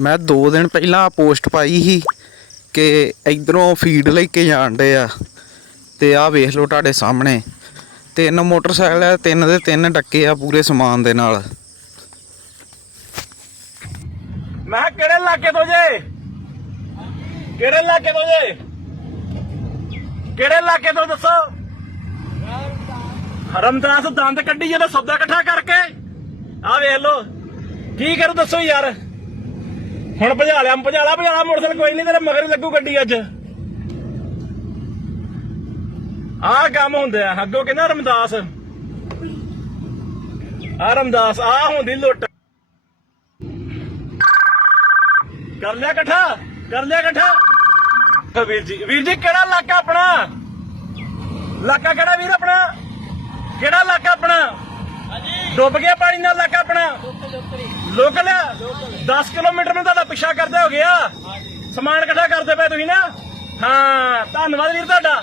ਮੈਂ 2 ਦਿਨ ਪਹਿਲਾਂ ਪੋਸਟ ਪਾਈ ਸੀ ਕਿ ਇਧਰੋਂ ਫੀਡ ਲੈ ਕੇ ਜਾਣ ਡੇ ਆ ਤੇ ਆਹ ਵੇਖ ਲਓ ਤੁਹਾਡੇ ਸਾਹਮਣੇ। ਤਿੰਨ ਮੋਟਰਸਾਈਕਲ ਆ, ਤਿੰਨ ਦੇ ਤਿੰਨ ਡੱਕੇ ਆ ਪੂਰੇ ਸਮਾਨ ਦੇ ਨਾਲ। ਮੈਂ ਕਿਹਾ ਕਿਹੜੇ ਇਲਾਕੇ ਤੋਂ ਜੇ? ਕਿਹੜੇ ਇਲਾਕੇ ਤੋਂ ਜੇ? ਕਿਹੜੇ ਇਲਾਕੇ ਤੋਂ ਦੱਸੋ? ਰਮਦਾਸ ਦੰਦ ਕੱਢੀ ਜਦੋਂ ਸੌਦਾ ਇਕੱਠਾ ਕਰਕੇ। ਆ ਵੇਖ ਲੋ ਕੀ ਕਰੂ ਦੱਸੋ ਯਾਰ? ਹੁਣ ਭਜਾ ਲਿਆ ਭਜਾ ਲਿਆ ਭਜਾ ਲਿਆ, ਮੋਟਰਸਾਈਕਲ ਕੋਈ ਨਹੀਂ, ਤੇਰੇ ਮਗਰ ਲੱਗੂ ਗੱਡੀ ਅੱਜ। ਆਹ ਕੰਮ ਹੁੰਦਾ ਅੱਗੋਂ ਕਹਿੰਦਾ ਰਮਦਾਸ। ਆ ਰਮਦਾਸ ਆ ਹੁੰਦੀ ਲੁੱਟ। ਕਰ ਲਿਆ ਇਕੱਠਾ, ਕਰ ਲਿਆ ਇਕੱਠਾ। ਵੀਰ ਜੀ ਵੀਰ ਜੀ, ਕਿਹੜਾ ਇਲਾਕਾ ਆਪਣਾ? ਇਲਾਕਾ ਕਿਹੜਾ ਵੀਰ ਆਪਣਾ? ਕਿਹੜਾ ਇਲਾਕਾ ਆਪਣਾ? ਡੁੱਬ ਗਿਆ ਪਾਣੀ ਨਾਲ ਇਲਾਕਾ ਆਪਣਾ। ਲੋਕਲ ਆ 10 ਕਿਲੋਮੀਟਰ ਨੂੰ ਤੁਹਾਡਾ ਪਿੱਛਾ ਕਰਦੇ ਹੋ ਗਿਆ। ਸਮਾਨ ਇਕੱਠਾ ਕਰਦੇ ਪਏ ਤੁਸੀਂ ਨਾ। ਹਾਂ, ਧੰਨਵਾਦ ਵੀਰ ਤੁਹਾਡਾ।